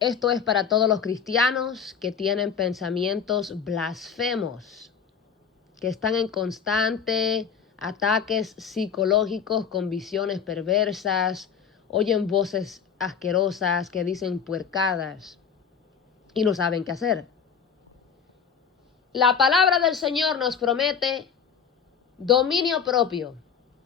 Esto es para todos los cristianos que tienen pensamientos blasfemos, que están en constante ataques psicológicos con visiones perversas, oyen voces asquerosas que dicen puercadas y no saben qué hacer. La palabra del Señor nos promete dominio propio.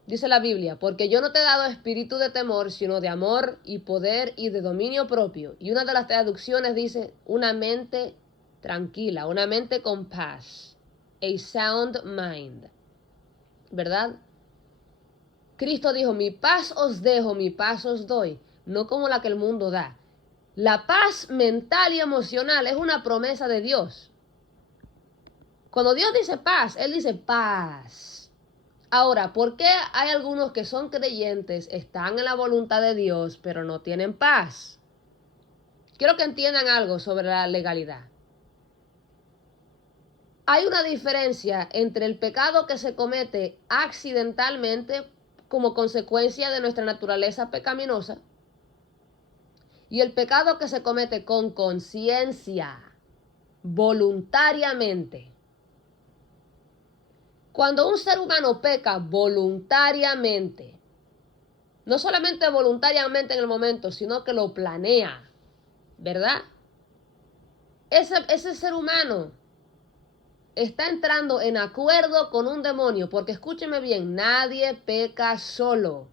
Dice la Biblia, porque yo no te he dado espíritu de temor, sino de amor y poder y de dominio propio. Y una de las traducciones dice, una mente tranquila, una mente con paz, a sound mind, ¿verdad? Cristo dijo, mi paz os dejo, mi paz os doy, no como la que el mundo da. La paz mental y emocional es una promesa de Dios. Cuando Dios dice paz, Él dice paz. Ahora, ¿por qué hay algunos que son creyentes, están en la voluntad de Dios, pero no tienen paz? Quiero que entiendan algo sobre la legalidad. Hay una diferencia entre el pecado que se comete accidentalmente como consecuencia de nuestra naturaleza pecaminosa y el pecado que se comete con conciencia, voluntariamente. Cuando un ser humano peca voluntariamente, no solamente voluntariamente en el momento, sino que lo planea, ¿verdad? Ese ser humano está entrando en acuerdo con un demonio, porque escúcheme bien, nadie peca solo.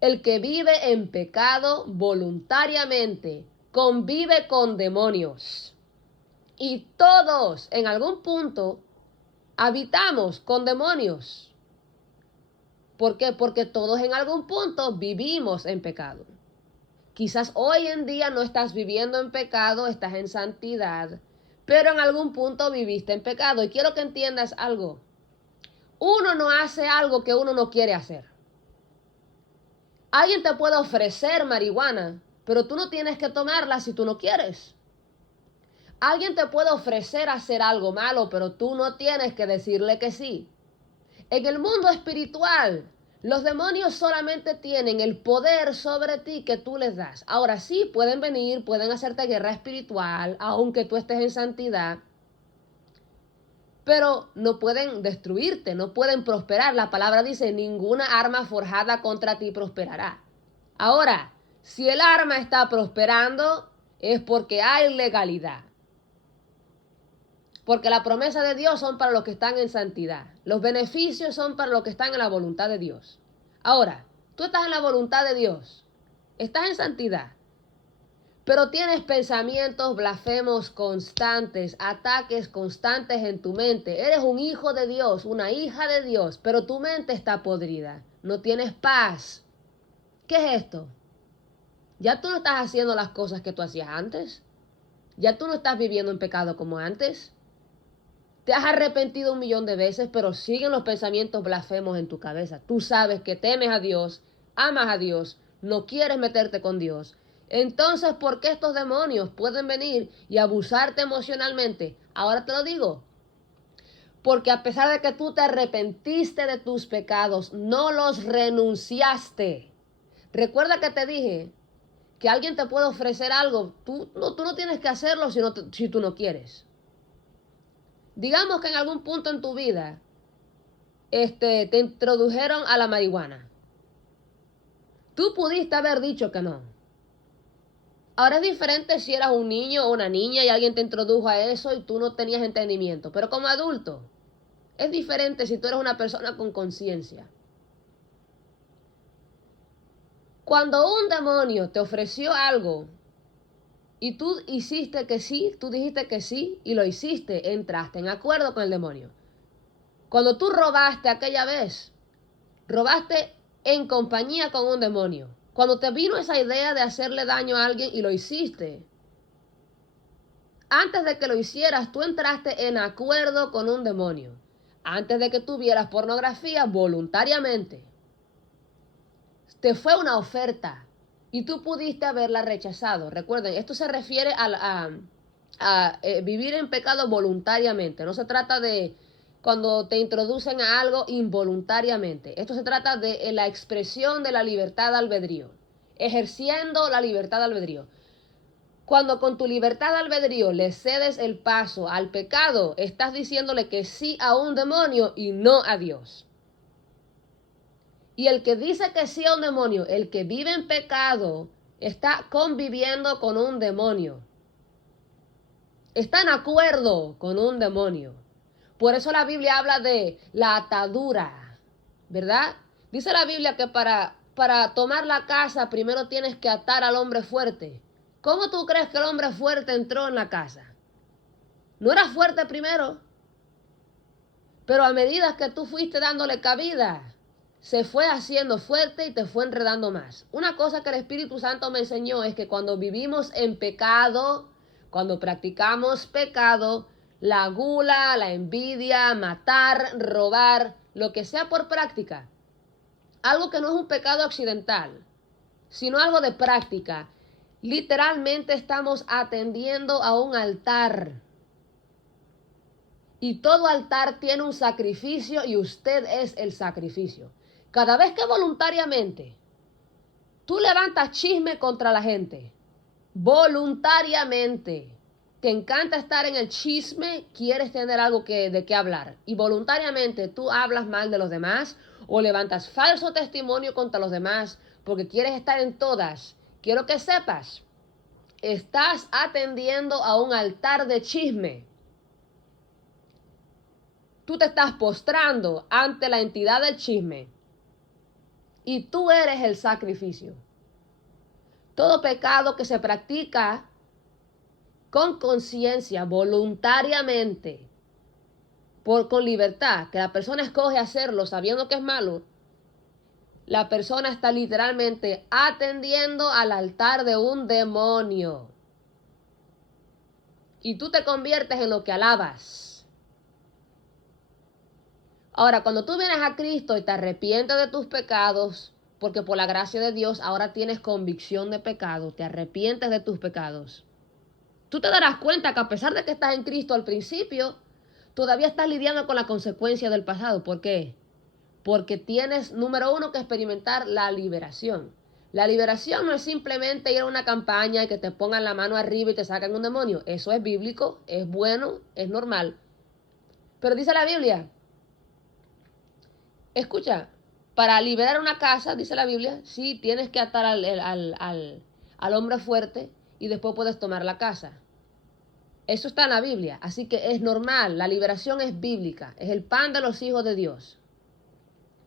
El que vive en pecado voluntariamente convive con demonios. Y todos en algún punto habitamos con demonios. ¿Por qué? Porque todos en algún punto vivimos en pecado. Quizás hoy en día no estás viviendo en pecado, estás en santidad, pero en algún punto viviste en pecado. Y quiero que entiendas algo. Uno no hace algo que uno no quiere hacer. Alguien te puede ofrecer marihuana, pero tú no tienes que tomarla si tú no quieres. Alguien te puede ofrecer hacer algo malo, pero tú no tienes que decirle que sí. En el mundo espiritual, los demonios solamente tienen el poder sobre ti que tú les das. Ahora sí, pueden venir, pueden hacerte guerra espiritual, aunque tú estés en santidad, pero no pueden destruirte, no pueden prosperar. La palabra dice, ninguna arma forjada contra ti prosperará. Ahora, si el arma está prosperando, es porque hay legalidad. Porque la promesa de Dios son para los que están en santidad. Los beneficios son para los que están en la voluntad de Dios. Ahora, tú estás en la voluntad de Dios. Estás en santidad. Pero tienes pensamientos blasfemos constantes, ataques constantes en tu mente. Eres un hijo de Dios, una hija de Dios, pero tu mente está podrida. No tienes paz. ¿Qué es esto? Ya tú no estás haciendo las cosas que tú hacías antes. Ya tú no estás viviendo en pecado como antes. Te has arrepentido 1.000.000 de veces, pero siguen los pensamientos blasfemos en tu cabeza. Tú sabes que temes a Dios, amas a Dios, no quieres meterte con Dios. Entonces, ¿por qué estos demonios pueden venir y abusarte emocionalmente? Ahora te lo digo. Porque a pesar de que tú te arrepentiste de tus pecados, no los renunciaste. Recuerda que te dije que alguien te puede ofrecer algo. Tú no tienes que hacerlo si tú no quieres. Digamos que en algún punto en tu vida te introdujeron a la marihuana. Tú pudiste haber dicho que no. Ahora es diferente si eras un niño o una niña y alguien te introdujo a eso y tú no tenías entendimiento. Pero como adulto, es diferente si tú eres una persona con conciencia. Cuando un demonio te ofreció algo y tú hiciste que sí, tú dijiste que sí y lo hiciste, entraste en acuerdo con el demonio. Cuando tú robaste aquella vez, robaste en compañía con un demonio. Cuando te vino esa idea de hacerle daño a alguien y lo hiciste, antes de que lo hicieras, tú entraste en acuerdo con un demonio. Antes de que tuvieras pornografía, voluntariamente, te fue una oferta y tú pudiste haberla rechazado. Recuerden, esto se refiere a vivir en pecado voluntariamente. No se trata de cuando te introducen a algo involuntariamente. Esto se trata de la expresión de la libertad de albedrío, ejerciendo la libertad de albedrío. Cuando con tu libertad de albedrío le cedes el paso al pecado, estás diciéndole que sí a un demonio y no a Dios. Y el que dice que sí a un demonio, el que vive en pecado, está conviviendo con un demonio. Está en acuerdo con un demonio. Por eso la Biblia habla de la atadura, ¿verdad? Dice la Biblia que para tomar la casa primero tienes que atar al hombre fuerte. ¿Cómo tú crees que el hombre fuerte entró en la casa? ¿No era fuerte primero? Pero a medida que tú fuiste dándole cabida, se fue haciendo fuerte y te fue enredando más. Una cosa que el Espíritu Santo me enseñó es que cuando vivimos en pecado, cuando practicamos pecado, la gula, la envidia, matar, robar, lo que sea por práctica, algo que no es un pecado accidental, sino algo de práctica, literalmente estamos atendiendo a un altar. Y todo altar tiene un sacrificio y usted es el sacrificio. Cada vez que voluntariamente tú levantas chisme contra la gente, voluntariamente, te encanta estar en el chisme, quieres tener algo de qué hablar, y voluntariamente tú hablas mal de los demás o levantas falso testimonio contra los demás porque quieres estar en todas, quiero que sepas, estás atendiendo a un altar de chisme. Tú te estás postrando ante la entidad del chisme y tú eres el sacrificio. Todo pecado que se practica con conciencia, voluntariamente, con libertad, que la persona escoge hacerlo sabiendo que es malo, la persona está literalmente atendiendo al altar de un demonio. Y tú te conviertes en lo que alabas. Ahora, cuando tú vienes a Cristo y te arrepientes de tus pecados, porque por la gracia de Dios ahora tienes convicción de pecado, te arrepientes de tus pecados, tú te darás cuenta que a pesar de que estás en Cristo al principio, todavía estás lidiando con la consecuencia del pasado. ¿Por qué? Porque tienes, número uno, que experimentar la liberación. La liberación no es simplemente ir a una campaña y que te pongan la mano arriba y te sacan un demonio. Eso es bíblico, es bueno, es normal. Pero dice la Biblia, escucha, para liberar una casa, dice la Biblia, sí tienes que atar al hombre fuerte y después puedes tomar la casa. Eso está en la Biblia, así que es normal, la liberación es bíblica, es el pan de los hijos de Dios.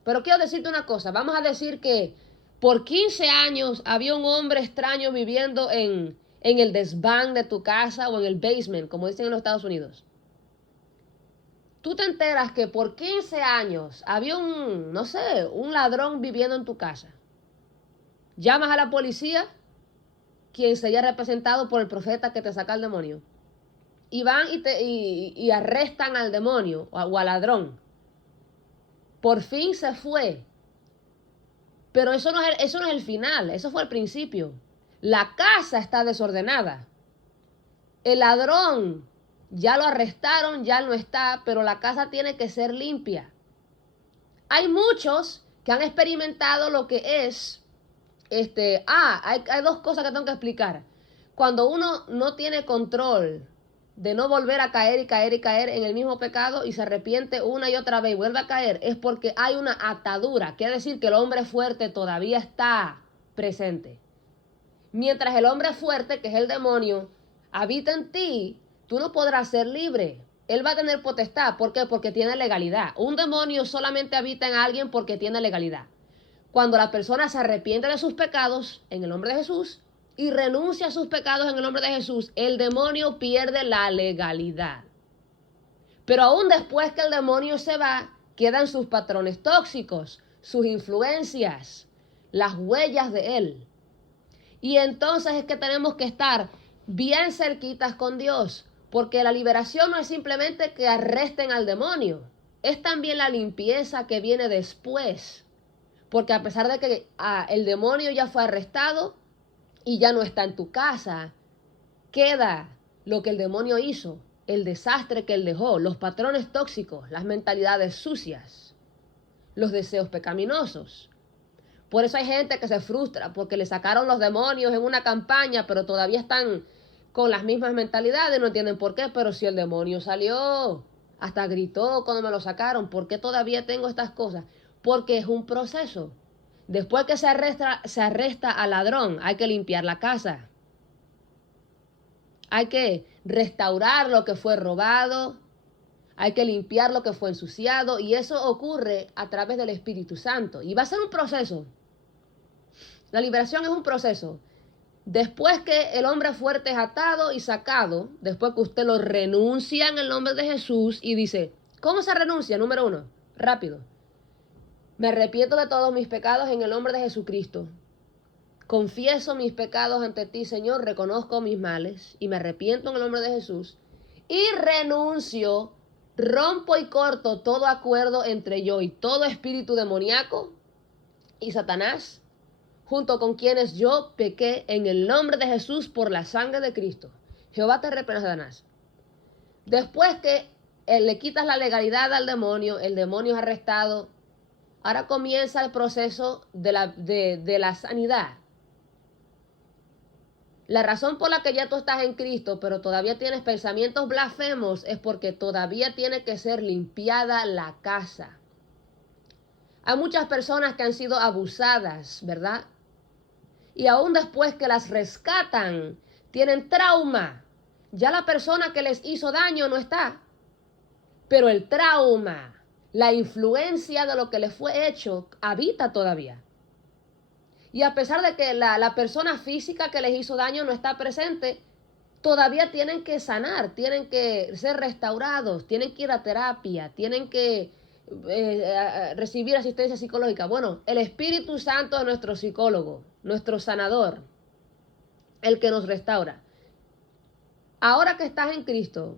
Pero quiero decirte una cosa, vamos a decir que por 15 años había un hombre extraño viviendo en el desván de tu casa o en el basement, como dicen en los Estados Unidos. Tú te enteras que por 15 años había un ladrón viviendo en tu casa. Llamas a la policía, quien sería representado por el profeta que te saca el demonio. Y van y arrestan al demonio o al ladrón. Por fin se fue. Pero eso no es el final, eso fue el principio. La casa está desordenada. El ladrón ya lo arrestaron, ya no está, pero la casa tiene que ser limpia. Hay muchos que han experimentado lo que es, hay dos cosas que tengo que explicar. Cuando uno no tiene control de no volver a caer y caer y caer en el mismo pecado y se arrepiente una y otra vez y vuelve a caer, es porque hay una atadura. Quiere decir que el hombre fuerte todavía está presente. Mientras el hombre fuerte, que es el demonio, habita en ti, tú no podrás ser libre. Él va a tener potestad. ¿Por qué? Porque tiene legalidad. Un demonio solamente habita en alguien porque tiene legalidad. Cuando la persona se arrepiente de sus pecados en el nombre de Jesús y renuncia a sus pecados en el nombre de Jesús, el demonio pierde la legalidad. Pero aún después que el demonio se va, quedan sus patrones tóxicos, sus influencias, las huellas de él. Y entonces es que tenemos que estar bien cerquitas con Dios, porque la liberación no es simplemente que arresten al demonio, es también la limpieza que viene después. Porque a pesar de que el demonio ya fue arrestado y ya no está en tu casa, queda lo que el demonio hizo, el desastre que él dejó, los patrones tóxicos, las mentalidades sucias, los deseos pecaminosos. Por eso hay gente que se frustra porque le sacaron los demonios en una campaña, pero todavía están con las mismas mentalidades, no entienden por qué, pero si el demonio salió, hasta gritó cuando me lo sacaron, ¿por qué todavía tengo estas cosas? Porque es un proceso. Después que se arresta al ladrón, hay que limpiar la casa. Hay que restaurar lo que fue robado, hay que limpiar lo que fue ensuciado, y eso ocurre a través del Espíritu Santo. Y va a ser un proceso. La liberación es un proceso. Después que el hombre fuerte es atado y sacado, después que usted lo renuncia en el nombre de Jesús y dice, ¿cómo se renuncia? Número 1, rápido. Me arrepiento de todos mis pecados en el nombre de Jesucristo. Confieso mis pecados ante ti, Señor, reconozco mis males y me arrepiento en el nombre de Jesús. Y renuncio, rompo y corto todo acuerdo entre yo y todo espíritu demoníaco y Satanás, junto con quienes yo pequé en el nombre de Jesús por la sangre de Cristo. Jehová te reprenda, Satanás. Después que le quitas la legalidad al demonio, el demonio es arrestado, ahora comienza el proceso de la sanidad. La razón por la que ya tú estás en Cristo, pero todavía tienes pensamientos blasfemos, es porque todavía tiene que ser limpiada la casa. Hay muchas personas que han sido abusadas, ¿verdad? Y aún después que las rescatan, tienen trauma. Ya la persona que les hizo daño no está. Pero el trauma, la influencia de lo que les fue hecho, habita todavía. Y a pesar de que la persona física que les hizo daño no está presente, todavía tienen que sanar, tienen que ser restaurados, tienen que ir a terapia, tienen que recibir asistencia psicológica. Bueno, el Espíritu Santo es nuestro psicólogo, nuestro sanador, el que nos restaura. Ahora que estás en Cristo,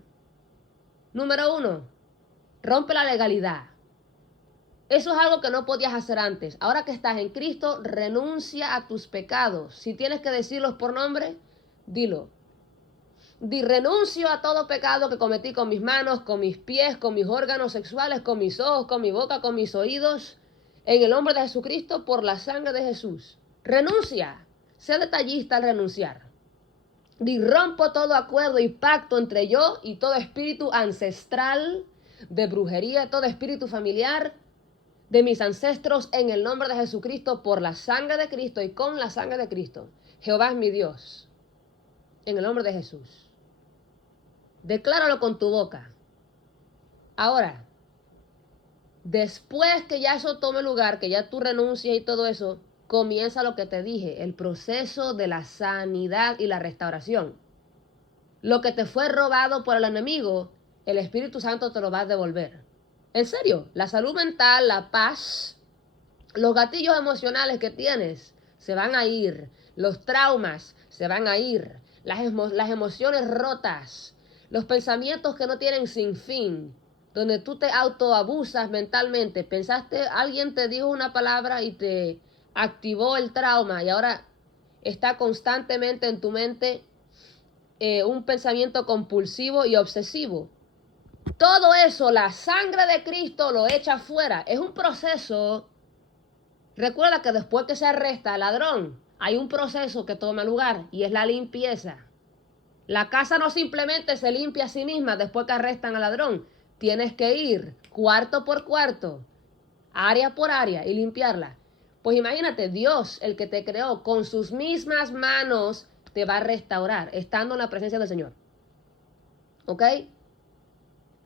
número 1, rompe la legalidad. Eso es algo que no podías hacer antes. Ahora que estás en Cristo, renuncia a tus pecados. Si tienes que decirlos por nombre, dilo. Renuncio a todo pecado que cometí con mis manos, con mis pies, con mis órganos sexuales, con mis ojos, con mi boca, con mis oídos, en el nombre de Jesucristo, por la sangre de Jesús. Renuncia. Sé detallista al renunciar. Rompo todo acuerdo y pacto entre yo y todo espíritu ancestral de brujería, todo espíritu familiar de mis ancestros, en el nombre de Jesucristo, por la sangre de Cristo y con la sangre de Cristo. Jehová es mi Dios, en el nombre de Jesús. Decláralo con tu boca. Ahora, después que ya eso tome lugar, que ya tú renuncias y todo eso, comienza lo que te dije, el proceso de la sanidad y la restauración. Lo que te fue robado por el enemigo, el Espíritu Santo te lo va a devolver. En serio, la salud mental, la paz, los gatillos emocionales que tienes se van a ir, los traumas se van a ir, las emociones rotas, los pensamientos que no tienen sin fin, donde tú te autoabusas mentalmente. Pensaste, alguien te dijo una palabra y te activó el trauma y ahora está constantemente en tu mente un pensamiento compulsivo y obsesivo. Todo eso, la sangre de Cristo lo echa fuera. Es un proceso. Recuerda que después que se arresta al ladrón, hay un proceso que toma lugar y es la limpieza. La casa no simplemente se limpia a sí misma después que arrestan al ladrón. Tienes que ir cuarto por cuarto, área por área y limpiarla. Pues imagínate, Dios, el que te creó, con sus mismas manos te va a restaurar, estando en la presencia del Señor. ¿Ok?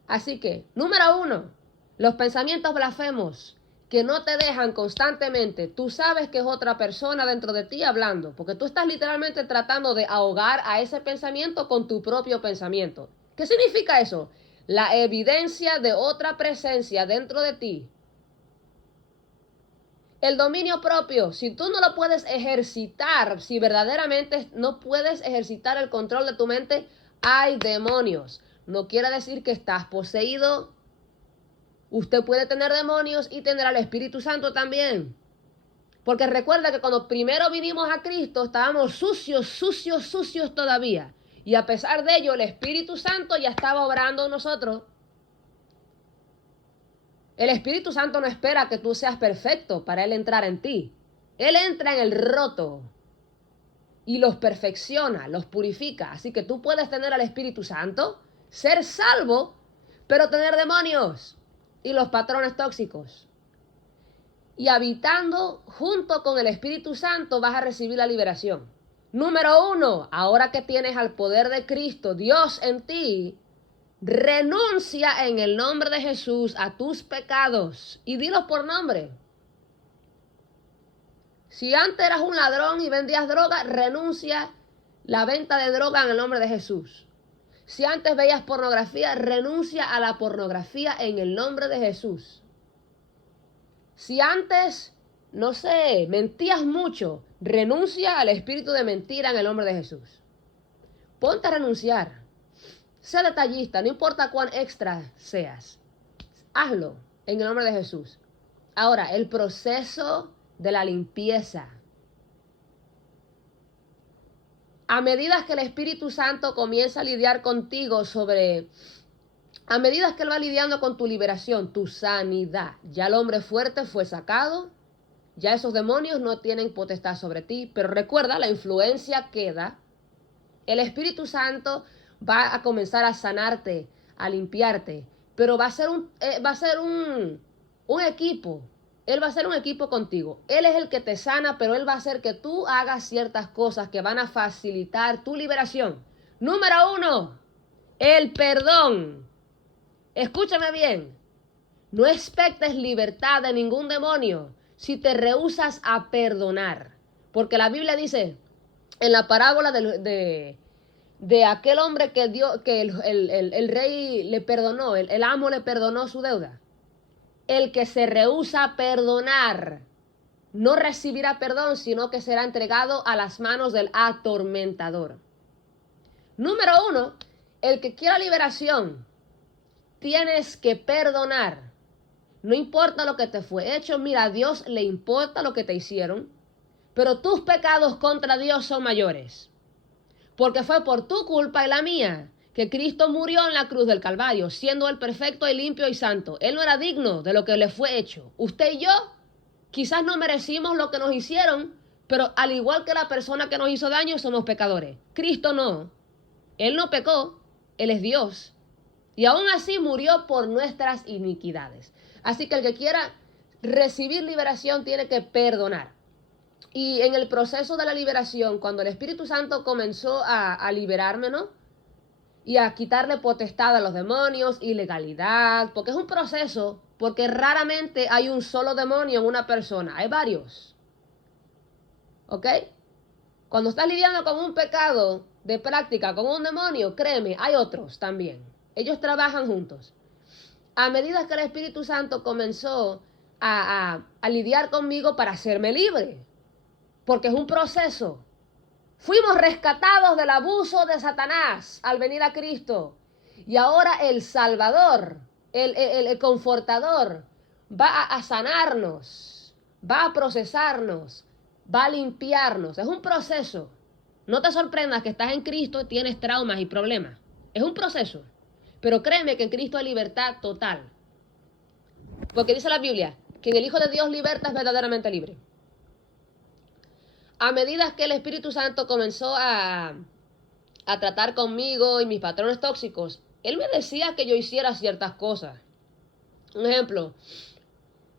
Así que, número 1, los pensamientos blasfemos que no te dejan constantemente. Tú sabes que es otra persona dentro de ti hablando, porque tú estás literalmente tratando de ahogar a ese pensamiento con tu propio pensamiento. ¿Qué significa eso? La evidencia de otra presencia dentro de ti. El dominio propio, si tú no lo puedes ejercitar, si verdaderamente no puedes ejercitar el control de tu mente, hay demonios. No quiere decir que estás poseído. Usted puede tener demonios y tener al Espíritu Santo también. Porque recuerda que cuando primero vinimos a Cristo estábamos sucios todavía. Y a pesar de ello, el Espíritu Santo ya estaba obrando en nosotros. El Espíritu Santo no espera que tú seas perfecto para Él entrar en ti. Él entra en el roto. y los perfecciona, los purifica. Así que tú puedes tener al Espíritu Santo, ser salvo, pero tener demonios y los patrones tóxicos. Y habitando junto con el Espíritu Santo vas a recibir la liberación. Número 1, ahora que tienes al poder de Cristo, Dios en ti, renuncia en el nombre de Jesús a tus pecados y dilos por nombre. Si antes eras un ladrón y vendías droga, renuncia la venta de droga en el nombre de Jesús. Si antes veías pornografía, renuncia a la pornografía en el nombre de Jesús. Si antes, no sé, mentías mucho, renuncia al espíritu de mentira en el nombre de Jesús. Ponte a renunciar. Sé detallista, no importa cuán extra seas. Hazlo en el nombre de Jesús. Ahora, el proceso de la limpieza. A medida que el Espíritu Santo comienza a lidiar contigo a medida que Él va lidiando con tu liberación, tu sanidad, ya el hombre fuerte fue sacado, ya esos demonios no tienen potestad sobre ti, pero recuerda, la influencia queda. El Espíritu Santo va a comenzar a sanarte, a limpiarte, pero va a ser un equipo. Él va a ser un equipo contigo. Él es el que te sana, pero Él va a hacer que tú hagas ciertas cosas que van a facilitar tu liberación. Número 1, el perdón. Escúchame bien. No expectes libertad de ningún demonio si te rehusas a perdonar. Porque la Biblia dice, en la parábola de aquel hombre que el rey le perdonó, el amo le perdonó su deuda. El que se rehúsa a perdonar no recibirá perdón, sino que será entregado a las manos del atormentador. Número 1, el que quiera liberación, tienes que perdonar. No importa lo que te fue hecho, mira, a Dios le importa lo que te hicieron, pero tus pecados contra Dios son mayores. Porque fue por tu culpa y la mía que Cristo murió en la cruz del Calvario, siendo Él perfecto y limpio y santo. Él no era digno de lo que le fue hecho. Usted y yo quizás no merecimos lo que nos hicieron, pero al igual que la persona que nos hizo daño, somos pecadores. Cristo no. Él no pecó, Él es Dios. Y aún así murió por nuestras iniquidades. Así que el que quiera recibir liberación tiene que perdonar. Y en el proceso de la liberación, cuando el Espíritu Santo comenzó a liberarme, ¿no? Y a quitarle potestad a los demonios, ilegalidad, porque es un proceso, porque raramente hay un solo demonio en una persona, hay varios. ¿Ok? Cuando estás lidiando con un pecado de práctica, con un demonio, créeme, hay otros también. Ellos trabajan juntos. A medida que el Espíritu Santo comenzó a lidiar conmigo para hacerme libre, porque es un proceso. Fuimos rescatados del abuso de Satanás al venir a Cristo. Y ahora el Salvador, el Confortador, va a sanarnos, va a procesarnos, va a limpiarnos. Es un proceso. No te sorprendas que estás en Cristo y tienes traumas y problemas. Es un proceso. Pero créeme que en Cristo hay libertad total. Porque dice la Biblia que en el Hijo de Dios liberta es verdaderamente libre. A medida que el Espíritu Santo comenzó a tratar conmigo y mis patrones tóxicos, Él me decía que yo hiciera ciertas cosas. Un ejemplo,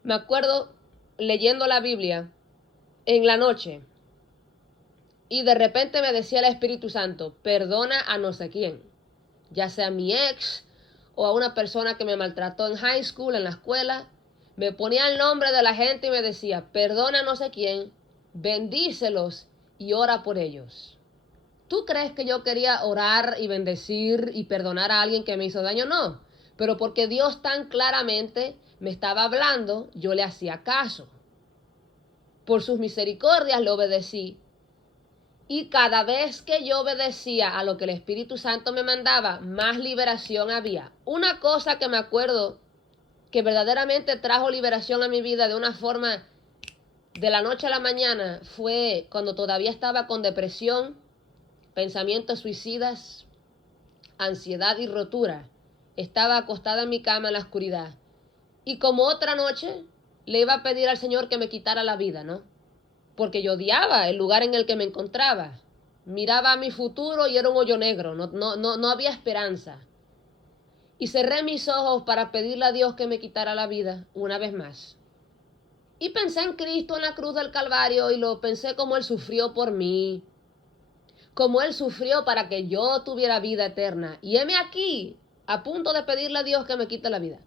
me acuerdo leyendo la Biblia en la noche y de repente me decía el Espíritu Santo, perdona a no sé quién, ya sea mi ex o a una persona que me maltrató en high school, en la escuela. Me ponía el nombre de la gente y me decía, perdona a no sé quién, bendícelos y ora por ellos. ¿Tú crees que yo quería orar y bendecir y perdonar a alguien que me hizo daño? No. Pero porque Dios tan claramente me estaba hablando, yo le hacía caso. Por sus misericordias le obedecí. Y cada vez que yo obedecía a lo que el Espíritu Santo me mandaba, más liberación había. Una cosa que me acuerdo que verdaderamente trajo liberación a mi vida de una forma de la noche a la mañana fue cuando todavía estaba con depresión, pensamientos suicidas, ansiedad y rotura. Estaba acostada en mi cama en la oscuridad. Y como otra noche, le iba a pedir al Señor que me quitara la vida, ¿no? Porque yo odiaba el lugar en el que me encontraba. Miraba a mi futuro y era un hoyo negro, no había esperanza. Y cerré mis ojos para pedirle a Dios que me quitara la vida una vez más. Y pensé en Cristo en la cruz del Calvario y lo pensé como Él sufrió por mí, como Él sufrió para que yo tuviera vida eterna. Y heme aquí, a punto de pedirle a Dios que me quite la vida.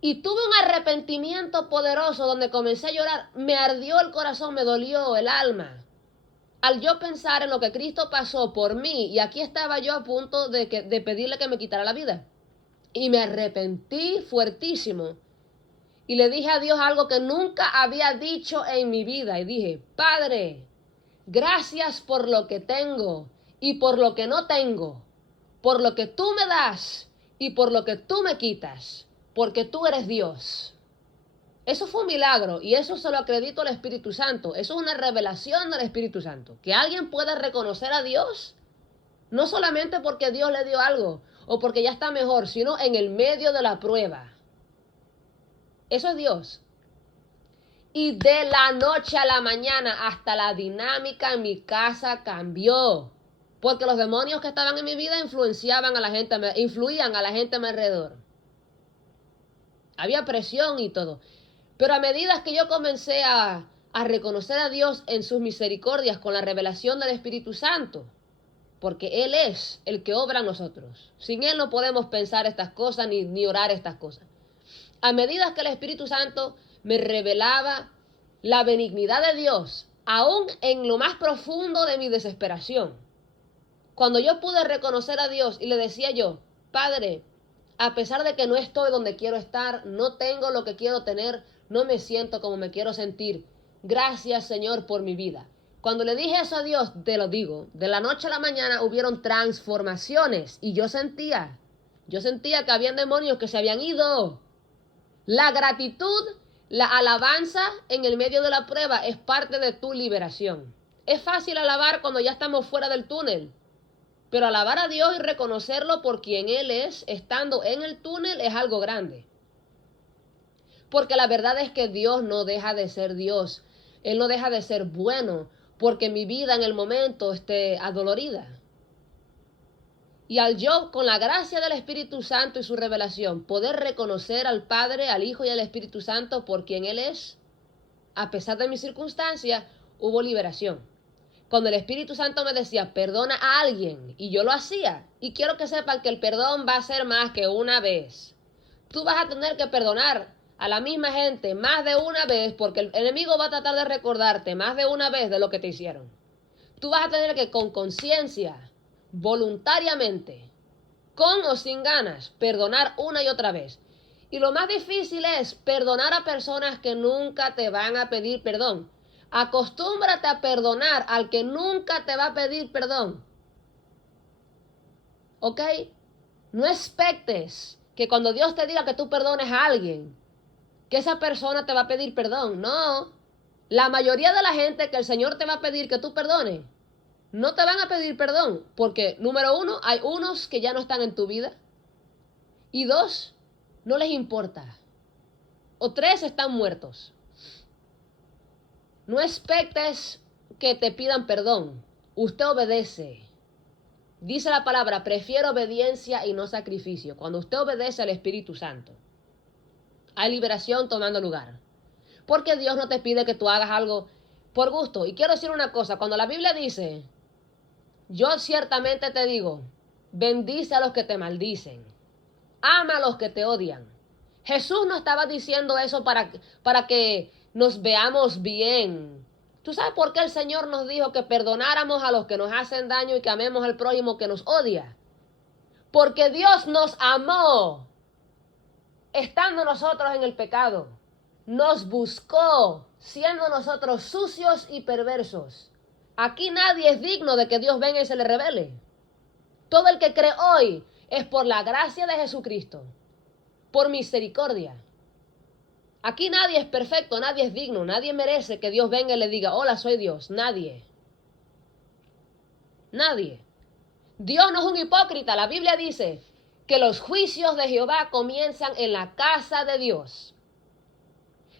Y tuve un arrepentimiento poderoso donde comencé a llorar. Me ardió el corazón, me dolió el alma. Al yo pensar en lo que Cristo pasó por mí, y aquí estaba yo a punto de pedirle que me quitara la vida. Y me arrepentí fuertísimo. Y le dije a Dios algo que nunca había dicho en mi vida. Y dije, Padre, gracias por lo que tengo y por lo que no tengo, por lo que tú me das y por lo que tú me quitas, porque tú eres Dios. Eso fue un milagro y eso se lo acredito al Espíritu Santo. Eso es una revelación del Espíritu Santo. Que alguien pueda reconocer a Dios, no solamente porque Dios le dio algo o porque ya está mejor, sino en el medio de la prueba. Eso es Dios. Y de la noche a la mañana hasta la dinámica en mi casa cambió. Porque los demonios que estaban en mi vida influían a la gente a mi alrededor. Había presión y todo. Pero a medida que yo comencé a reconocer a Dios en sus misericordias con la revelación del Espíritu Santo, porque Él es el que obra en nosotros. Sin Él no podemos pensar estas cosas ni orar estas cosas. A medida que el Espíritu Santo me revelaba la benignidad de Dios, aún en lo más profundo de mi desesperación, cuando yo pude reconocer a Dios y le decía yo, Padre, a pesar de que no estoy donde quiero estar, no tengo lo que quiero tener, no me siento como me quiero sentir, gracias Señor por mi vida. Cuando le dije eso a Dios, te lo digo, de la noche a la mañana hubieron transformaciones y yo sentía que habían demonios que se habían ido. La gratitud, la alabanza en el medio de la prueba es parte de tu liberación. Es fácil alabar cuando ya estamos fuera del túnel, pero alabar a Dios y reconocerlo por quien Él es, estando en el túnel, es algo grande. Porque la verdad es que Dios no deja de ser Dios. Él no deja de ser bueno, porque mi vida en el momento esté adolorida. Y al yo, con la gracia del Espíritu Santo y su revelación, poder reconocer al Padre, al Hijo y al Espíritu Santo por quien Él es, a pesar de mis circunstancias, hubo liberación. Cuando el Espíritu Santo me decía, perdona a alguien, y yo lo hacía, y quiero que sepan que el perdón va a ser más que una vez. Tú vas a tener que perdonar a la misma gente más de una vez, porque el enemigo va a tratar de recordarte más de una vez de lo que te hicieron. Tú vas a tener que, con conciencia, voluntariamente, con o sin ganas, perdonar una y otra vez. Y lo más difícil es perdonar a personas que nunca te van a pedir perdón. Acostúmbrate a perdonar al que nunca te va a pedir perdón. ¿Ok? No expectes que cuando Dios te diga que tú perdones a alguien, que esa persona te va a pedir perdón. No. La mayoría de la gente que el Señor te va a pedir que tú perdones, no te van a pedir perdón, porque número uno, hay unos que ya no están en tu vida, y dos, no les importa, o tres, están muertos. No expectes que te pidan perdón, usted obedece. Dice la palabra, prefiero obediencia y no sacrificio. Cuando usted obedece al Espíritu Santo, hay liberación tomando lugar, porque Dios no te pide que tú hagas algo por gusto. Y quiero decir una cosa, cuando la Biblia dice, yo ciertamente te digo, bendice a los que te maldicen, ama a los que te odian. Jesús no estaba diciendo eso para que nos veamos bien. ¿Tú sabes por qué el Señor nos dijo que perdonáramos a los que nos hacen daño y que amemos al prójimo que nos odia? Porque Dios nos amó estando nosotros en el pecado. Nos buscó siendo nosotros sucios y perversos. Aquí nadie es digno de que Dios venga y se le revele. Todo el que cree hoy es por la gracia de Jesucristo, por misericordia. Aquí nadie es perfecto, nadie es digno, nadie merece que Dios venga y le diga, hola, soy Dios. Nadie. Nadie. Dios no es un hipócrita. La Biblia dice que los juicios de Jehová comienzan en la casa de Dios.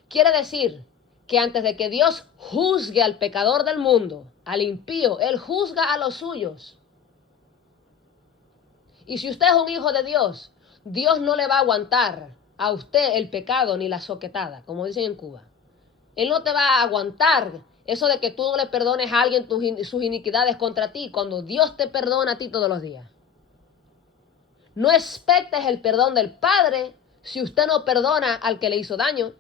Quiere decir que antes de que Dios juzgue al pecador del mundo, al impío, Él juzga a los suyos. Y si usted es un hijo de Dios, Dios no le va a aguantar a usted el pecado ni la soquetada, como dicen en Cuba. Él no te va a aguantar eso de que tú no le perdones a alguien sus iniquidades contra ti, cuando Dios te perdona a ti todos los días. No expectes el perdón del Padre si usted no perdona al que le hizo daño.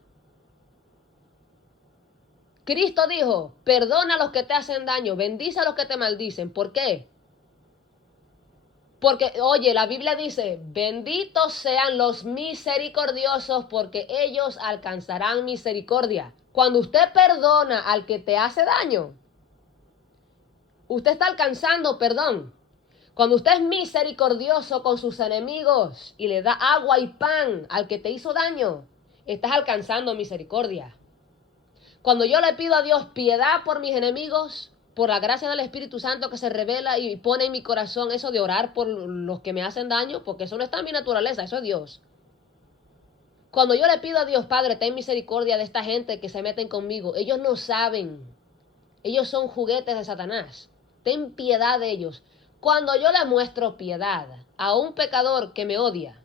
Cristo dijo, perdona a los que te hacen daño, bendice a los que te maldicen. ¿Por qué? Porque, oye, la Biblia dice, benditos sean los misericordiosos porque ellos alcanzarán misericordia. Cuando usted perdona al que te hace daño, usted está alcanzando perdón. Cuando usted es misericordioso con sus enemigos y le da agua y pan al que te hizo daño, estás alcanzando misericordia. Cuando yo le pido a Dios piedad por mis enemigos, por la gracia del Espíritu Santo que se revela y pone en mi corazón eso de orar por los que me hacen daño, porque eso no está en mi naturaleza, eso es Dios. Cuando yo le pido a Dios, Padre, ten misericordia de esta gente que se meten conmigo, ellos no saben, ellos son juguetes de Satanás, ten piedad de ellos. Cuando yo le muestro piedad a un pecador que me odia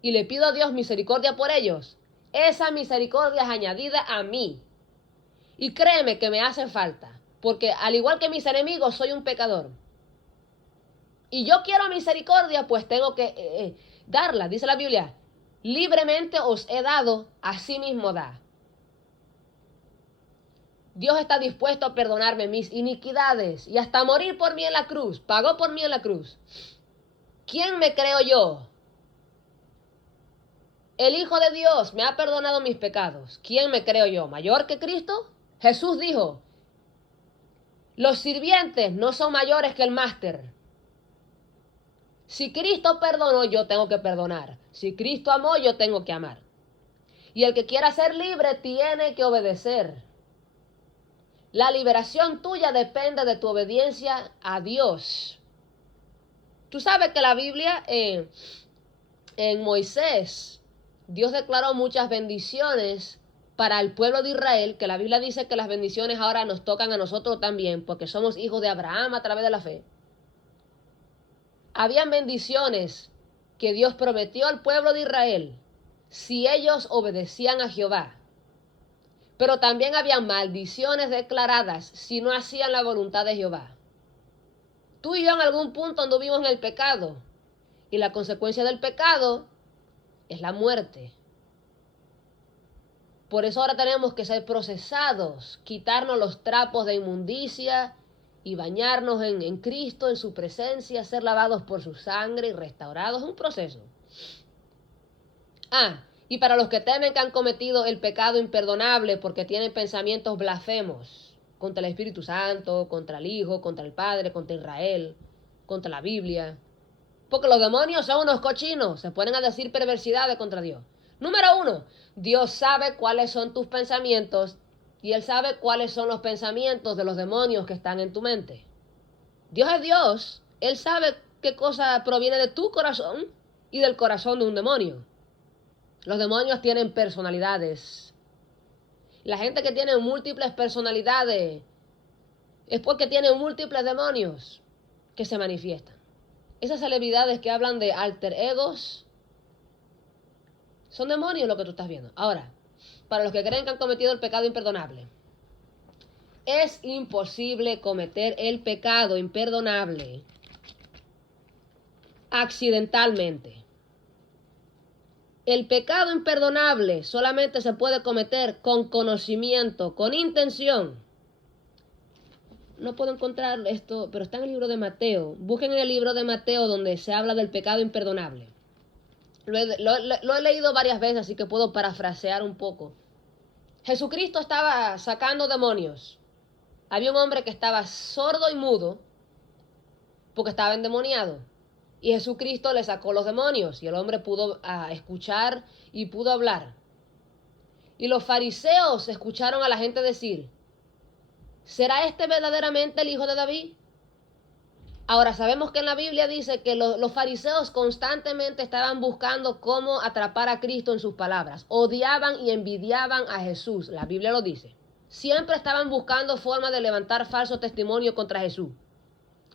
y le pido a Dios misericordia por ellos, esa misericordia es añadida a mí. Y créeme que me hace falta, porque al igual que mis enemigos soy un pecador. Y yo quiero misericordia, pues tengo que darla, dice la Biblia. Libremente os he dado, así mismo da. Dios está dispuesto a perdonarme mis iniquidades y hasta morir por mí en la cruz. Pagó por mí en la cruz. ¿Quién me creo yo? El Hijo de Dios me ha perdonado mis pecados. ¿Quién me creo yo? ¿Mayor que Cristo? Jesús dijo, los sirvientes no son mayores que el máster. Si Cristo perdonó, yo tengo que perdonar. Si Cristo amó, yo tengo que amar. Y el que quiera ser libre tiene que obedecer. La liberación tuya depende de tu obediencia a Dios. Tú sabes que la Biblia, en Moisés, Dios declaró muchas bendiciones para el pueblo de Israel, que la Biblia dice que las bendiciones ahora nos tocan a nosotros también, porque somos hijos de Abraham a través de la fe. Habían bendiciones que Dios prometió al pueblo de Israel si ellos obedecían a Jehová. Pero también había maldiciones declaradas si no hacían la voluntad de Jehová. Tú y yo en algún punto anduvimos en el pecado, y la consecuencia del pecado es la muerte. Por eso ahora tenemos que ser procesados, quitarnos los trapos de inmundicia y bañarnos en Cristo, en su presencia, ser lavados por su sangre y restaurados. Es un proceso. Y para los que temen que han cometido el pecado imperdonable porque tienen pensamientos blasfemos contra el Espíritu Santo, contra el Hijo, contra el Padre, contra Israel, contra la Biblia. Porque los demonios son unos cochinos, se ponen a decir perversidades contra Dios. Número 1, Dios sabe cuáles son tus pensamientos y Él sabe cuáles son los pensamientos de los demonios que están en tu mente. Dios es Dios, Él sabe qué cosa proviene de tu corazón y del corazón de un demonio. Los demonios tienen personalidades. La gente que tiene múltiples personalidades es porque tienen múltiples demonios que se manifiestan. Esas celebridades que hablan de alter egos son demonios lo que tú estás viendo. Ahora, para los que creen que han cometido el pecado imperdonable, es imposible cometer el pecado imperdonable accidentalmente. El pecado imperdonable solamente se puede cometer con conocimiento, con intención. No puedo encontrar esto, pero está en el libro de Mateo. Busquen en el libro de Mateo donde se habla del pecado imperdonable. Lo he leído varias veces, así que puedo parafrasear un poco. Jesucristo estaba sacando demonios. Había un hombre que estaba sordo y mudo porque estaba endemoniado. Y Jesucristo le sacó los demonios y el hombre pudo escuchar y pudo hablar. Y los fariseos escucharon a la gente decir, ¿será este verdaderamente el hijo de David? Ahora sabemos que en la Biblia dice que los fariseos constantemente estaban buscando cómo atrapar a Cristo en sus palabras. Odiaban y envidiaban a Jesús. La Biblia lo dice. siempre estaban buscando formas de levantar falso testimonio contra Jesús.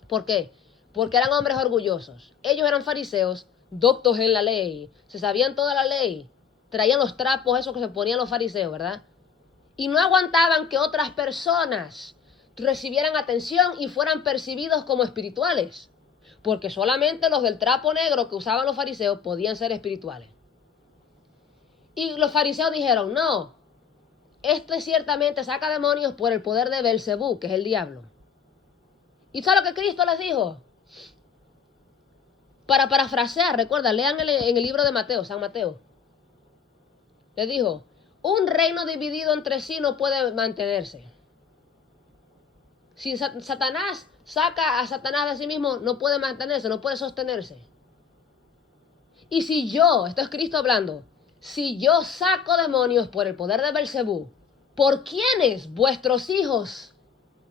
¿Por qué? Porque eran hombres orgullosos. Ellos eran fariseos, doctos en la ley, se sabían toda la ley, traían los trapos esos que se ponían los fariseos, ¿verdad? Y no aguantaban que otras personas recibieran atención y fueran percibidos como espirituales, porque solamente los del trapo negro que usaban los fariseos podían ser espirituales. Y los fariseos dijeron, no, este ciertamente saca demonios por el poder de Belcebú, que es el diablo. ¿Y sabes lo que Cristo les dijo? Para parafrasear, recuerda, lean en el libro de Mateo, San Mateo. Les dijo, un reino dividido entre sí no puede mantenerse. Si Satanás saca a Satanás de sí mismo, no puede mantenerse, no puede sostenerse. Y si yo, esto es Cristo hablando, si yo saco demonios por el poder de Belcebú, ¿por quiénes vuestros hijos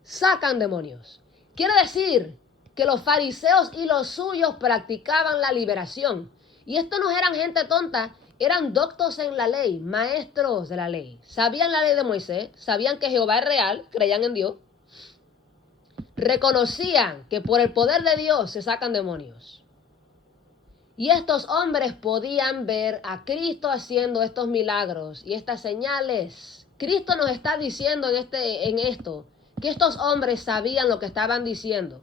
sacan demonios? Quiere decir que los fariseos y los suyos practicaban la liberación. Y estos no eran gente tonta, eran doctos en la ley, maestros de la ley. Sabían la ley de Moisés, sabían que Jehová es real, creían en Dios. Reconocían que por el poder de Dios se sacan demonios. Y estos hombres podían ver a Cristo haciendo estos milagros y estas señales. Cristo nos está diciendo en esto que estos hombres sabían lo que estaban diciendo.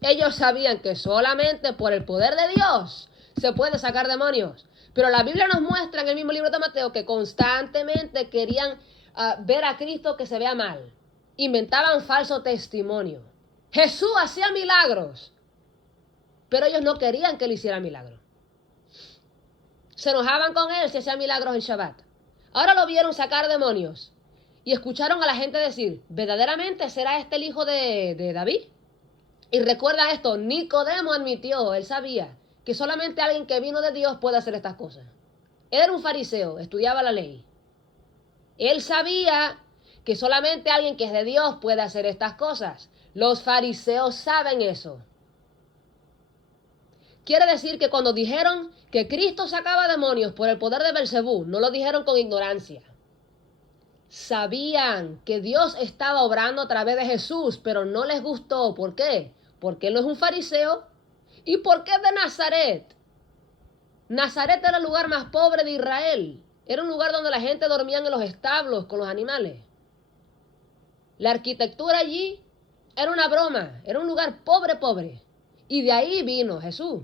Ellos sabían que solamente por el poder de Dios se puede sacar demonios. Pero la Biblia nos muestra en el mismo libro de Mateo que constantemente querían ver a Cristo que se vea mal. Inventaban falso testimonio. Jesús hacía milagros, pero ellos no querían que él hiciera milagros. Se enojaban con él si hacía milagros en Shabbat. Ahora lo vieron sacar demonios y escucharon a la gente decir, ¿verdaderamente será este el hijo de David? Y recuerda esto, Nicodemo admitió, él sabía que solamente alguien que vino de Dios puede hacer estas cosas. Él era un fariseo, estudiaba la ley. Él sabía que solamente alguien que es de Dios puede hacer estas cosas. Los fariseos saben eso. Quiere decir que cuando dijeron que Cristo sacaba demonios por el poder de Belcebú, no lo dijeron con ignorancia. Sabían que Dios estaba obrando a través de Jesús, pero no les gustó. ¿Por qué? Porque él no es un fariseo y porque es de Nazaret. Nazaret era el lugar más pobre de Israel. Era un lugar donde la gente dormía en los establos con los animales. La arquitectura allí era una broma, era un lugar pobre. Y de ahí vino Jesús.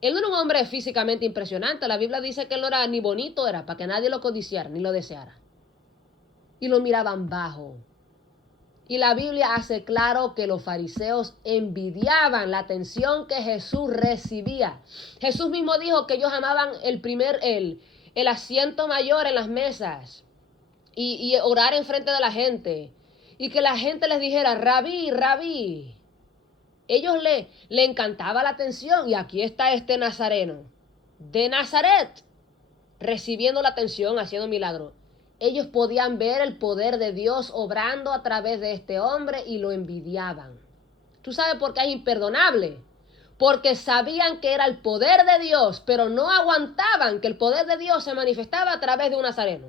Él no era un hombre físicamente impresionante. La Biblia dice que él no era ni bonito, era para que nadie lo codiciara ni lo deseara. Y lo miraban bajo. Y la Biblia hace claro que los fariseos envidiaban la atención que Jesús recibía. Jesús mismo dijo que ellos amaban el asiento mayor en las mesas y orar enfrente de la gente. Y que la gente les dijera, Rabí, Rabí. Ellos le encantaba la atención. Y aquí está este nazareno de Nazaret recibiendo la atención, haciendo milagros. Ellos podían ver el poder de Dios obrando a través de este hombre y lo envidiaban. ¿Tú sabes por qué es imperdonable? Porque sabían que era el poder de Dios, pero no aguantaban que el poder de Dios se manifestaba a través de un nazareno.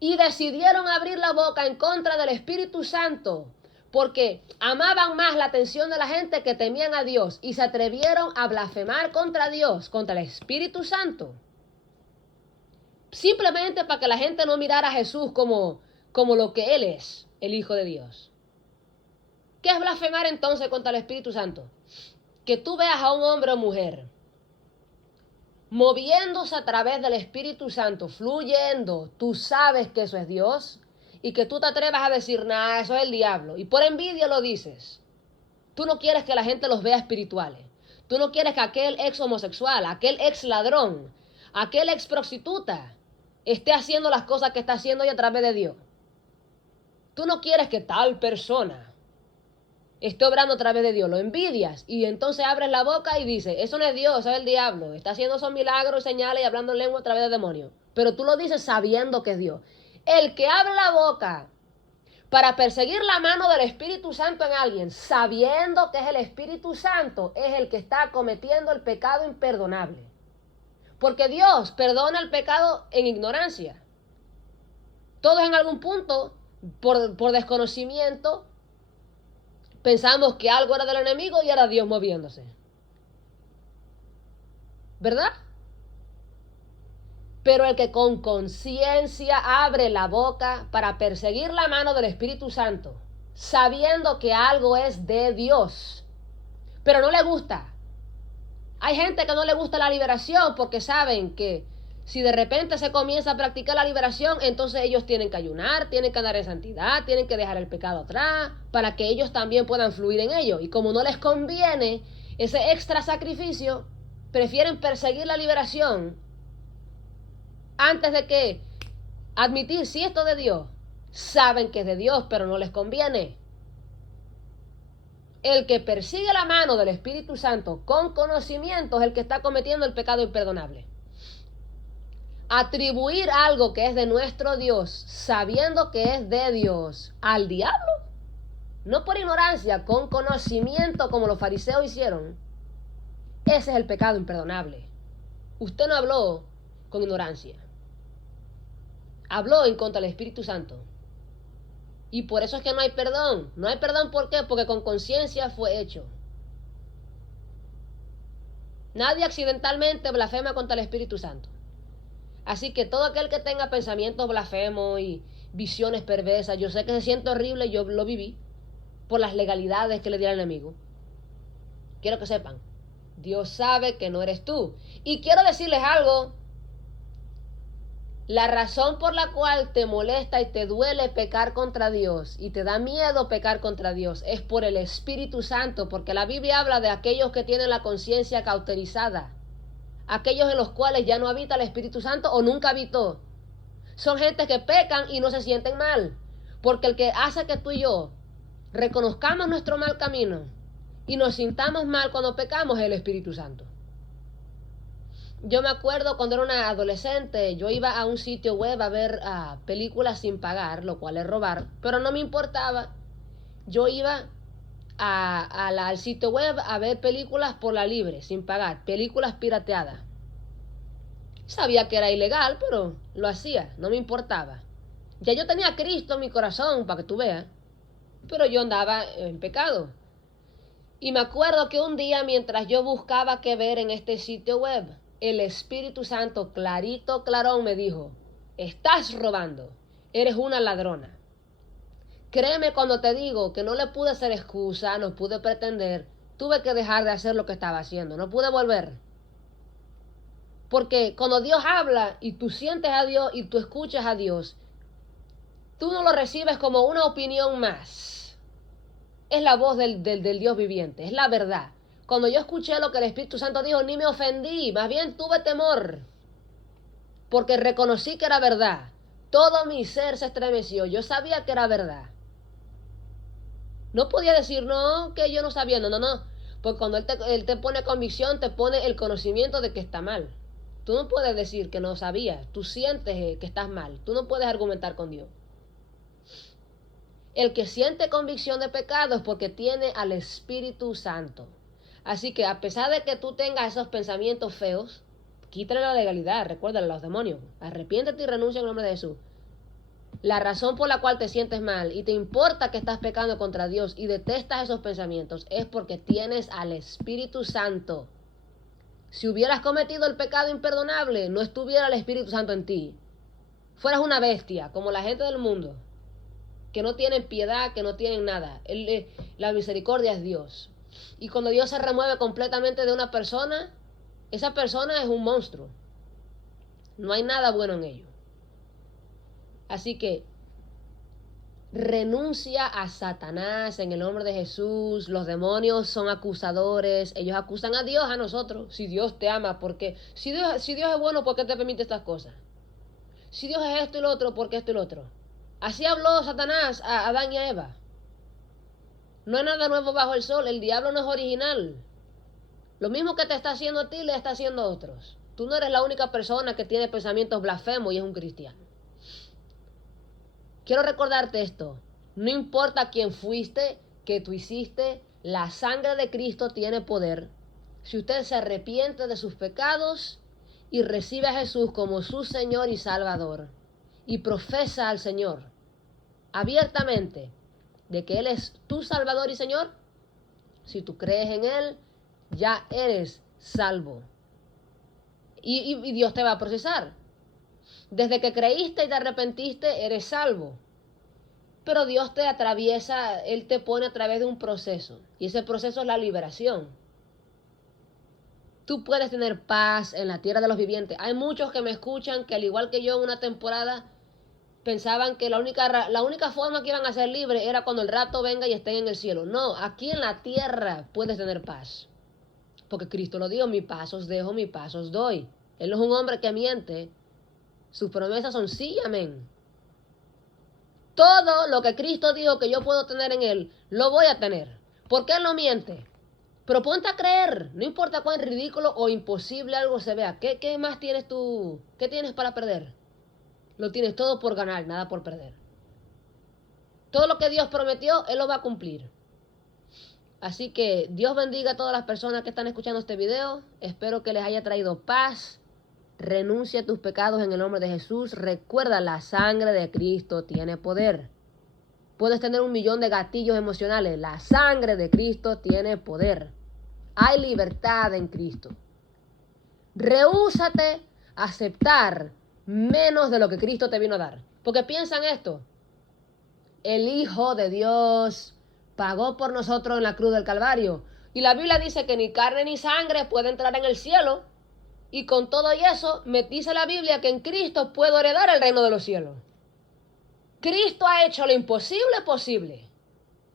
Y decidieron abrir la boca en contra del Espíritu Santo, porque amaban más la atención de la gente que temían a Dios y se atrevieron a blasfemar contra Dios, contra el Espíritu Santo. Simplemente para que la gente no mirara a Jesús como lo que Él es, el Hijo de Dios. ¿Qué es blasfemar entonces contra el Espíritu Santo? Que tú veas a un hombre o mujer moviéndose a través del Espíritu Santo, fluyendo, tú sabes que eso es Dios, y que tú te atrevas a decir, nada, eso es el diablo, y por envidia lo dices. Tú no quieres que la gente los vea espirituales. Tú no quieres que aquel ex homosexual, aquel ex ladrón, aquel ex prostituta esté haciendo las cosas que está haciendo y a través de Dios. Tú no quieres que tal persona esté obrando a través de Dios. Lo envidias y entonces abres la boca y dices, eso no es Dios, eso es el diablo. Está haciendo esos milagros, señales y hablando en lengua a través de demonios. Pero tú lo dices sabiendo que es Dios. El que abre la boca para perseguir la mano del Espíritu Santo en alguien, sabiendo que es el Espíritu Santo, es el que está cometiendo el pecado imperdonable. Porque Dios perdona el pecado en ignorancia. Todos en algún punto, por desconocimiento, pensamos que algo era del enemigo y era Dios moviéndose. ¿Verdad? Pero el que con conciencia abre la boca para perseguir la mano del Espíritu Santo, sabiendo que algo es de Dios, pero no le gusta. Hay gente que no le gusta la liberación porque saben que si de repente se comienza a practicar la liberación, entonces ellos tienen que ayunar, tienen que andar en santidad, tienen que dejar el pecado atrás, para que ellos también puedan fluir en ello. Y como no les conviene ese extra sacrificio, prefieren perseguir la liberación antes de que admitir si esto es de Dios. Saben que es de Dios, pero no les conviene. El que persigue la mano del Espíritu Santo con conocimiento es el que está cometiendo el pecado imperdonable. Atribuir algo que es de nuestro Dios, sabiendo que es de Dios, al diablo, no por ignorancia, con conocimiento como los fariseos hicieron, ese es el pecado imperdonable. Usted no habló con ignorancia, habló en contra del Espíritu Santo. Y por eso es que no hay perdón. No hay perdón, ¿por qué? Porque con conciencia fue hecho. Nadie accidentalmente blasfema contra el Espíritu Santo. Así que todo aquel que tenga pensamientos blasfemos y visiones perversas, yo sé que se siente horrible, yo lo viví, por las legalidades que le diera el enemigo. Quiero que sepan, Dios sabe que no eres tú. Y quiero decirles algo. La razón por la cual te molesta y te duele pecar contra Dios y te da miedo pecar contra Dios es por el Espíritu Santo, porque la Biblia habla de aquellos que tienen la conciencia cauterizada, aquellos en los cuales ya no habita el Espíritu Santo o nunca habitó. Son gente que pecan y no se sienten mal, porque el que hace que tú y yo reconozcamos nuestro mal camino y nos sintamos mal cuando pecamos es el Espíritu Santo. Yo me acuerdo cuando era una adolescente, yo iba a un sitio web a ver películas sin pagar, lo cual es robar, pero no me importaba. Yo iba al sitio web a ver películas por la libre, sin pagar, películas pirateadas. Sabía que era ilegal, pero lo hacía, no me importaba. Ya yo tenía a Cristo en mi corazón, para que tú veas, pero yo andaba en pecado. Y me acuerdo que un día, mientras yo buscaba qué ver en este sitio web, el Espíritu Santo clarito, clarón me dijo: estás robando, eres una ladrona. Créeme cuando te digo que no le pude hacer excusa, no pude pretender, tuve que dejar de hacer lo que estaba haciendo, no pude volver. Porque cuando Dios habla y tú sientes a Dios y tú escuchas a Dios, tú no lo recibes como una opinión más. Es la voz del Dios viviente, es la verdad. Cuando yo escuché lo que el Espíritu Santo dijo, ni me ofendí, más bien tuve temor, porque reconocí que era verdad. Todo mi ser se estremeció, yo sabía que era verdad. No podía decir, no, que yo no sabía, no, porque cuando él te pone convicción, te pone el conocimiento de que está mal. Tú no puedes decir que no sabías, tú sientes que estás mal, tú no puedes argumentar con Dios. El que siente convicción de pecado es porque tiene al Espíritu Santo. Así que a pesar de que tú tengas esos pensamientos feos, quítale la legalidad, recuérdale a los demonios, arrepiéntete y renuncia en el nombre de Jesús. La razón por la cual te sientes mal y te importa que estás pecando contra Dios y detestas esos pensamientos es porque tienes al Espíritu Santo. Si hubieras cometido el pecado imperdonable, no estuviera el Espíritu Santo en ti. Fueras una bestia, como la gente del mundo, que no tienen piedad, que no tienen nada. La misericordia es Dios. Y cuando Dios se remueve completamente de una persona, esa persona es un monstruo. No hay nada bueno en ello. Así que renuncia a Satanás en el nombre de Jesús. Los demonios son acusadores. Ellos acusan a Dios, a nosotros. Si Dios te ama, ¿por qué? Si Dios es bueno, ¿por qué te permite estas cosas? Si Dios es esto y lo otro, ¿por qué esto y lo otro? Así habló Satanás a Adán y a Eva. No hay nada nuevo bajo el sol. El diablo no es original. Lo mismo que te está haciendo a ti, le está haciendo a otros. Tú no eres la única persona que tiene pensamientos blasfemos y es un cristiano. Quiero recordarte esto. No importa quién fuiste, qué tú hiciste, la sangre de Cristo tiene poder. Si usted se arrepiente de sus pecados y recibe a Jesús como su Señor y Salvador, y profesa al Señor abiertamente de que Él es tu Salvador y Señor, si tú crees en Él, ya eres salvo. Y Dios te va a procesar. Desde que creíste y te arrepentiste, eres salvo. Pero Dios te atraviesa, Él te pone a través de un proceso. Y ese proceso es la liberación. Tú puedes tener paz en la tierra de los vivientes. Hay muchos que me escuchan que al igual que yo en una temporada pensaban que la única forma que iban a ser libres era cuando el rapto venga y estén en el cielo. No, aquí en la tierra puedes tener paz. Porque Cristo lo dijo, mi paz os dejo, mi paz os doy. Él no es un hombre que miente. Sus promesas son sí y amén. Todo lo que Cristo dijo que yo puedo tener en Él, lo voy a tener. Porque Él no miente. Pero ponte a creer, no importa cuán ridículo o imposible algo se vea. ¿Qué más tienes tú? ¿Qué tienes para perder? Lo tienes todo por ganar, nada por perder. Todo lo que Dios prometió, Él lo va a cumplir. Así que Dios bendiga a todas las personas que están escuchando este video. Espero que les haya traído paz. Renuncia a tus pecados en el nombre de Jesús. Recuerda, la sangre de Cristo tiene poder. Puedes tener 1.000.000 de gatillos emocionales. La sangre de Cristo tiene poder. Hay libertad en Cristo. Rehúsate a aceptar menos de lo que Cristo te vino a dar. Porque piensa en esto. El Hijo de Dios pagó por nosotros en la cruz del Calvario. Y la Biblia dice que ni carne ni sangre puede entrar en el cielo. Y con todo y eso, me dice la Biblia que en Cristo puedo heredar el reino de los cielos. Cristo ha hecho lo imposible posible.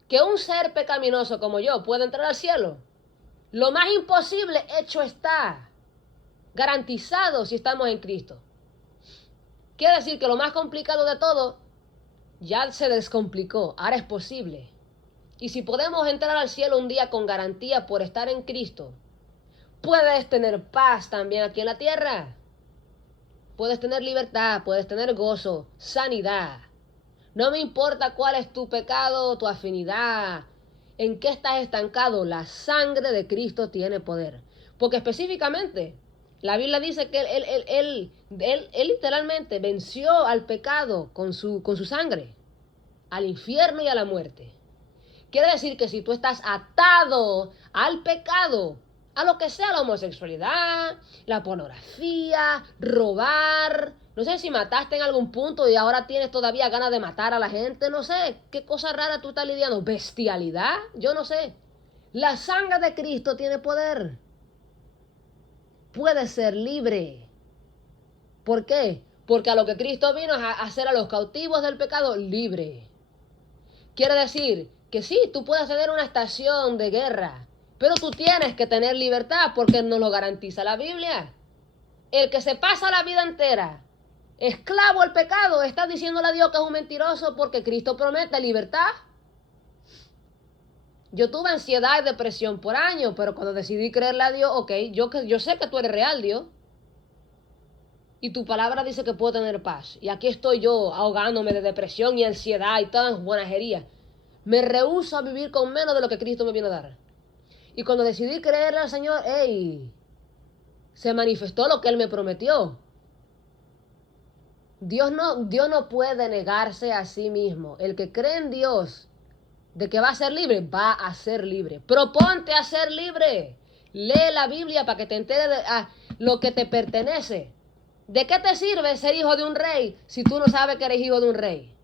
Que un ser pecaminoso como yo pueda entrar al cielo. Lo más imposible hecho está. Garantizado si estamos en Cristo. Quiere decir que lo más complicado de todo ya se descomplicó. Ahora es posible. Y si podemos entrar al cielo un día con garantía por estar en Cristo, puedes tener paz también aquí en la tierra. Puedes tener libertad, puedes tener gozo, sanidad. No me importa cuál es tu pecado, tu afinidad, en qué estás estancado, la sangre de Cristo tiene poder. Porque específicamente, la Biblia dice que él literalmente venció al pecado con su sangre, al infierno y a la muerte. Quiere decir que si tú estás atado al pecado, a lo que sea, la homosexualidad, la pornografía, robar, no sé si mataste en algún punto y ahora tienes todavía ganas de matar a la gente, no sé, qué cosa rara tú estás lidiando, bestialidad, yo no sé. La sangre de Cristo tiene poder. Puedes ser libre. ¿Por qué? Porque a lo que Cristo vino es a hacer a los cautivos del pecado libre. Quiere decir que sí, tú puedes tener una estación de guerra, pero tú tienes que tener libertad porque nos lo garantiza la Biblia. El que se pasa la vida entera esclavo al pecado está diciéndole a Dios que es un mentiroso porque Cristo promete libertad. Yo tuve ansiedad y depresión por años, pero cuando decidí creerle a Dios, ok, yo sé que tú eres real, Dios. Y tu palabra dice que puedo tener paz. Y aquí estoy yo ahogándome de depresión y ansiedad y todas buenajerías. Me rehúso a vivir con menos de lo que Cristo me vino a dar. Y cuando decidí creerle al Señor, se manifestó lo que Él me prometió. Dios no puede negarse a sí mismo. El que cree en Dios, de que va a ser libre, va a ser libre. Proponte a ser libre. Lee la Biblia para que te enteres de lo que te pertenece. ¿De qué te sirve ser hijo de un rey si tú no sabes que eres hijo de un rey?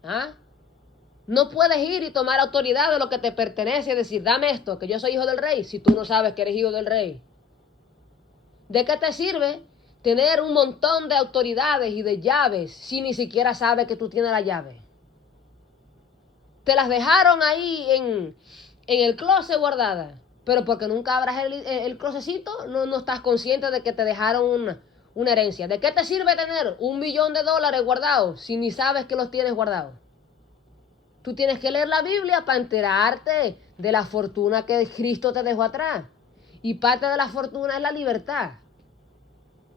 No puedes ir y tomar autoridad de lo que te pertenece y decir, dame esto, que yo soy hijo del rey, si tú no sabes que eres hijo del rey. ¿De qué te sirve tener un montón de autoridades y de llaves si ni siquiera sabes que tú tienes la llave? Te las dejaron ahí en el closet guardada, pero porque nunca abras el closetcito, no estás consciente de que te dejaron una herencia. ¿De qué te sirve tener $1.000.000 guardados si ni sabes que los tienes guardados? Tú tienes que leer la Biblia para enterarte de la fortuna que Cristo te dejó atrás. Y parte de la fortuna es la libertad.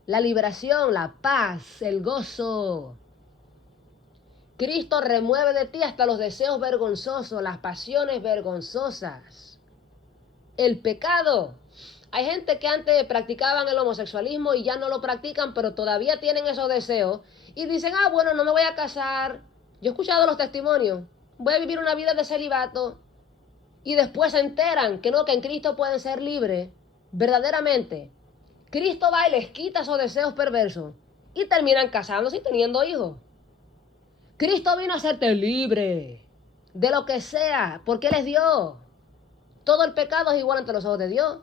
La liberación, la paz, el gozo. Cristo remueve de ti hasta los deseos vergonzosos, las pasiones vergonzosas. El pecado. Hay gente que antes practicaban el homosexualismo y ya no lo practican, pero todavía tienen esos deseos Y dicen, bueno, no me voy a casar. Yo he escuchado los testimonios. Voy a vivir una vida de celibato. Y después se enteran que no, que en Cristo pueden ser libres. Verdaderamente. Cristo va y les quita esos deseos perversos. Y terminan casándose y teniendo hijos. Cristo vino a hacerte libre. De lo que sea. Porque Él es Dios. Todo el pecado es igual ante los ojos de Dios.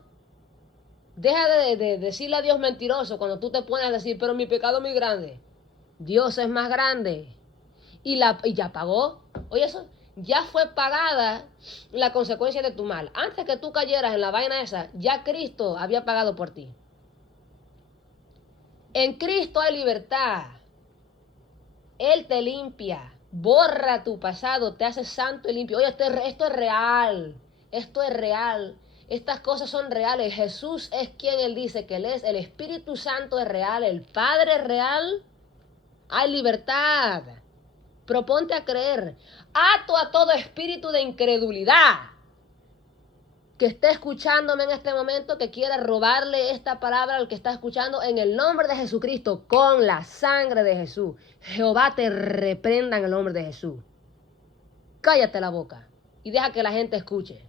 Deja de decirle a Dios mentiroso cuando tú te pones a decir, pero mi pecado es muy grande. Dios es más grande. Y ya pagó. Oye, eso ya fue pagada la consecuencia de tu mal. Antes que tú cayeras en la vaina esa, ya Cristo había pagado por ti. En Cristo hay libertad. Él te limpia, borra tu pasado, te hace santo y limpio. Oye, esto es real. Esto es real. Estas cosas son reales. Jesús es quien Él dice que Él es. El Espíritu Santo es real. El Padre es real. Hay libertad. Proponte a creer. Ato a todo espíritu de incredulidad que esté escuchándome en este momento, que quiera robarle esta palabra al que está escuchando, en el nombre de Jesucristo, con la sangre de Jesús. Jehová te reprenda en el nombre de Jesús. Cállate la boca y deja que la gente escuche.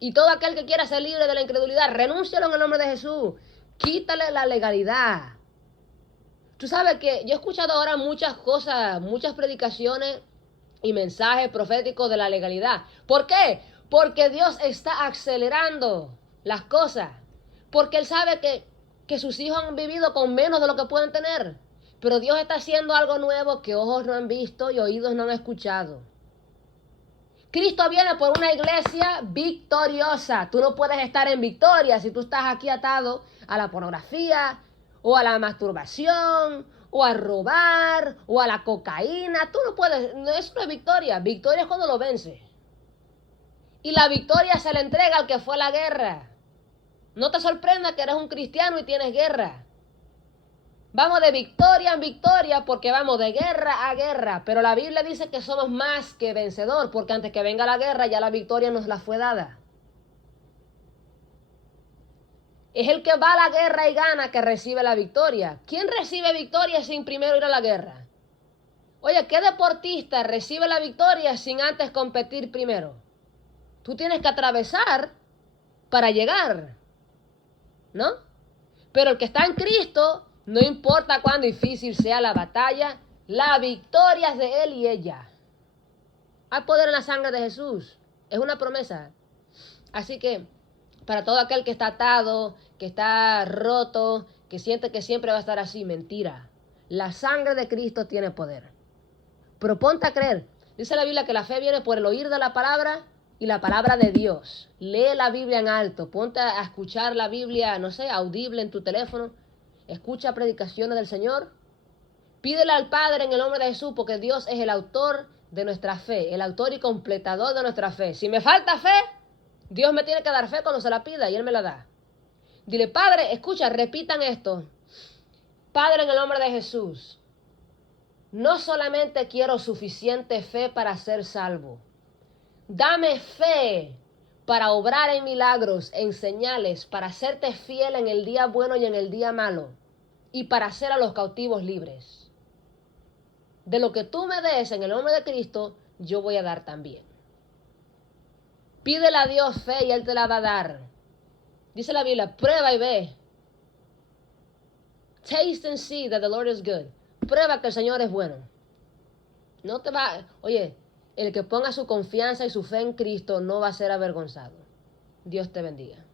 Y todo aquel que quiera ser libre de la incredulidad, renúncialo en el nombre de Jesús. Quítale la legalidad. Tú sabes que yo he escuchado ahora muchas cosas, muchas predicaciones y mensajes proféticos de la legalidad. ¿Por qué? Porque Dios está acelerando las cosas. Porque Él sabe que sus hijos han vivido con menos de lo que pueden tener. Pero Dios está haciendo algo nuevo que ojos no han visto y oídos no han escuchado. Cristo viene por una iglesia victoriosa. Tú no puedes estar en victoria si tú estás aquí atado a la pornografía, o a la masturbación, o a robar, o a la cocaína. Tú no puedes, eso no es victoria. Victoria es cuando lo vences. Y la victoria se le entrega al que fue a la guerra. No te sorprenda que eres un cristiano y tienes guerra. Vamos de victoria en victoria porque vamos de guerra a guerra. Pero la Biblia dice que somos más que vencedor, porque antes que venga la guerra ya la victoria nos la fue dada. Es el que va a la guerra y gana que recibe la victoria. ¿Quién recibe victoria sin primero ir a la guerra? Oye, ¿qué deportista recibe la victoria sin antes competir primero? Tú tienes que atravesar para llegar, ¿no? Pero el que está en Cristo, no importa cuán difícil sea la batalla, la victoria es de Él y ella. Hay poder en la sangre de Jesús. Es una promesa. Así que, para todo aquel que está atado, que está roto, que siente que siempre va a estar así, mentira. La sangre de Cristo tiene poder. Proponte a creer. Dice la Biblia que la fe viene por el oír de la palabra y la palabra de Dios. Lee la Biblia en alto. Ponte a escuchar la Biblia, no sé, audible en tu teléfono. Escucha predicaciones del Señor. Pídele al Padre en el nombre de Jesús, porque Dios es el autor de nuestra fe, el autor y completador de nuestra fe. Si me falta fe, Dios me tiene que dar fe cuando se la pida y Él me la da. Dile, Padre, escucha, repitan esto. Padre, en el nombre de Jesús, no solamente quiero suficiente fe para ser salvo. Dame fe para obrar en milagros, en señales, para hacerte fiel en el día bueno y en el día malo, y para hacer a los cautivos libres. De lo que tú me des en el nombre de Cristo, yo voy a dar también. Pídele a Dios fe y Él te la va a dar. Dice la Biblia, prueba y ve. Taste and see that the Lord is good. Prueba que el Señor es bueno. No te va... Oye, el que ponga su confianza y su fe en Cristo no va a ser avergonzado. Dios te bendiga.